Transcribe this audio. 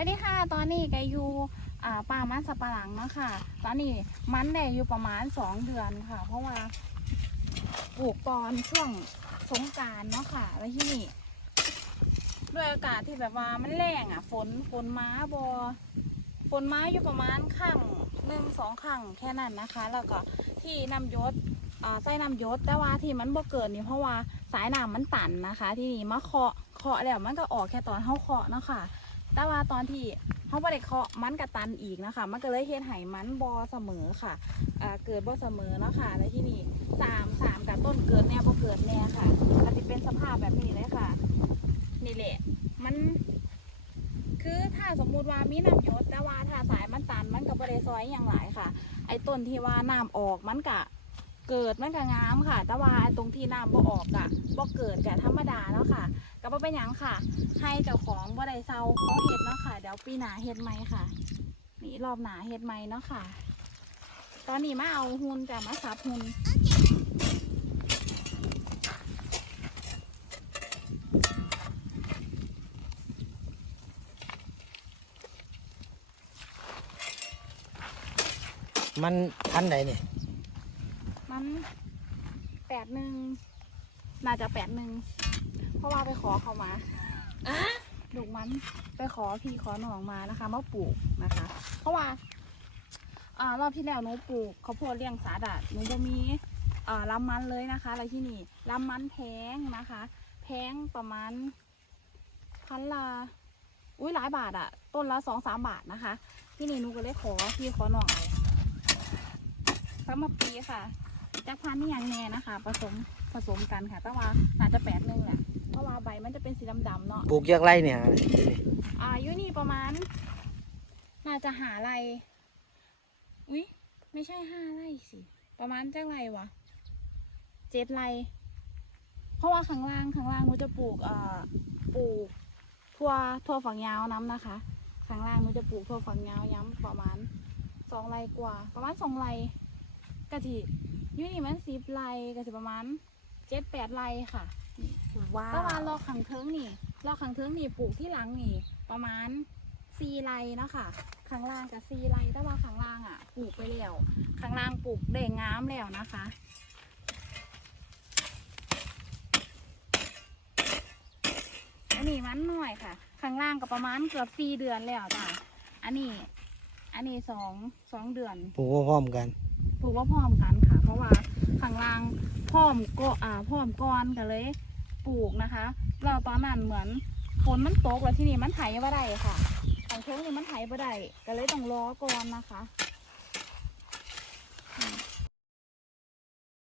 วัสดีค่ะ ตอนนี้แกอยู่ป่ามันสับปะหลังเนาะค่ะ ตอนนี้มันได้อยู่ประมาณสองเดือนค่ะ เพราะว่าปลูกตอนช่วงสงการเนาะค่ะ แล้วที่นี่ด้วยอากาศที่แบบว่ามันแรงอะ ฝนฝนม้าบอฝนม้าอยู่ประมาณข้างหนึ่งสองข้างแค่นั้นนะคะ แล้วก็ที่น้ำยศอ่าใส่น้ำยศแต่ว่าที่มันบ่เกิดนี่เพราะว่าสายน้ำมันตันนะคะ ที่นี่มาเคาะเคาะแล้วมันก็ออกแค่ตอนเข้าเคาะเนาะค่ะ แต่ว่าตอนที่เขาบ่ได้เคาะมันกระตันอีกนะคะ มันก็เลยเฮ็ดให้มันบอเสมอค่ะเกิดบอเสมอเนาะค่ะแล้วที่นี่สามสามกับต้นเกิดแน่บ่เกิดแน่ค่ะก็จะเป็นสภาพแบบนี้เลยค่ะ นี่แหละ มัน คือถ้าสมมุติว่ามีน้ำหยศแต่ว่าถ้าสายมันตันมันก็บ่ได้ซอยอย่างหลายค่ะ ไอ้ต้นที่ว่าน้ำออกมันก็ เกิดมันก็งามค่ะ แต่ว่าตรงที่น้ำบ่ออกอะบ่เกิดก็ธรรมดาเนาะค่ะก็บ่เป็นหยังค่ะ ให้เจ้าของบ่ได้เซาเขาเฮ็ดเนาะค่ะ เดี๋ยวปีหนาเฮ็ดใหม่ค่ะ นี่รอบหนาเฮ็ดใหม่เนาะค่ะ ตอนนี้มาเอาหุ่นจะมาสับหุ่นมันพันไหนเนี่ย มันแปดหนึ่งน่าจะแปดหนึ่งเพราะว่าไปขอเขามาลูกมันไปขอพี่ขอหนองมานะคะมาปลูกนะคะ เพราะว่าอ่ารอบที่แล้วหนูปลูกข้าวโพดเลี้ยงสาดัดหนูบ่มีอ่าลำมันเลยนะคะแล้วที่นี่ลำมันแพงนะคะ แพงประมาณพันละอุ้ยหลายบาทอะต้นละสองสามบาทนะคะ ที่นี่หนูก็เลยขอพี่ขอหนองเอาสำหรับปีค่ะ จักพันนี่ยังแน่นะคะ ผสมผสมกันค่ะแต่ว่าน่าจะแปดหนึ่งแหละเพราะว่าใบมันจะเป็นสีดำๆเนาะปลูกเยอะไรเนี่ย อายุนี่ประมาณ น่าจะหาไรอุ้ยไม่ใช่ห้าไร่สิ ประมาณจักไรวะเจ็ดไร เพราะว่าข้างล่างข้างล่างหนูจะปลูกเอ่อปลูกทั่วทั่วฝังยาวน้ำนะคะ ข้างล่างหนูจะปลูกทั่วฝังยาวย้ำประมาณสองไรกว่า ประมาณสองไรกะทิอ ยูนี่มันสิบไรกะทิประมาณเจ็ดแปดไรค่ะว้าก็ว่ารอขังเทิงนี่รอขังเทิงนี่ปลูกที่หลังนี่ ประมาณสี่ไรเนาะค่ะข้างล่างกับสี่ไรแต่ว่าข้างล่างอะ ปลูกไปแล้วข้างล่างปลูกเด่งงามแล้วนะคะอันนี้มันหน่อยค่ะ ข้างล่างก็ประมาณเกือบสี่เดือนแล้วจ้ะอันนี้ อันนี้สองสองเดือน ปลูกพร้อมๆกัน ปลูกว่าพร้อมกันค่ะ เพราะว่าข้างล่างพร้อมก็อ่าพร้อมก้อนกันเลยปลูกนะคะเราตอนนั้นเหมือนฝนมันตกแล้วที่นี่มันไถบ่ได้ค่ะของเทิงนี่มันไถบ่ได้ก็เลยต้องรอก่อนนะคะ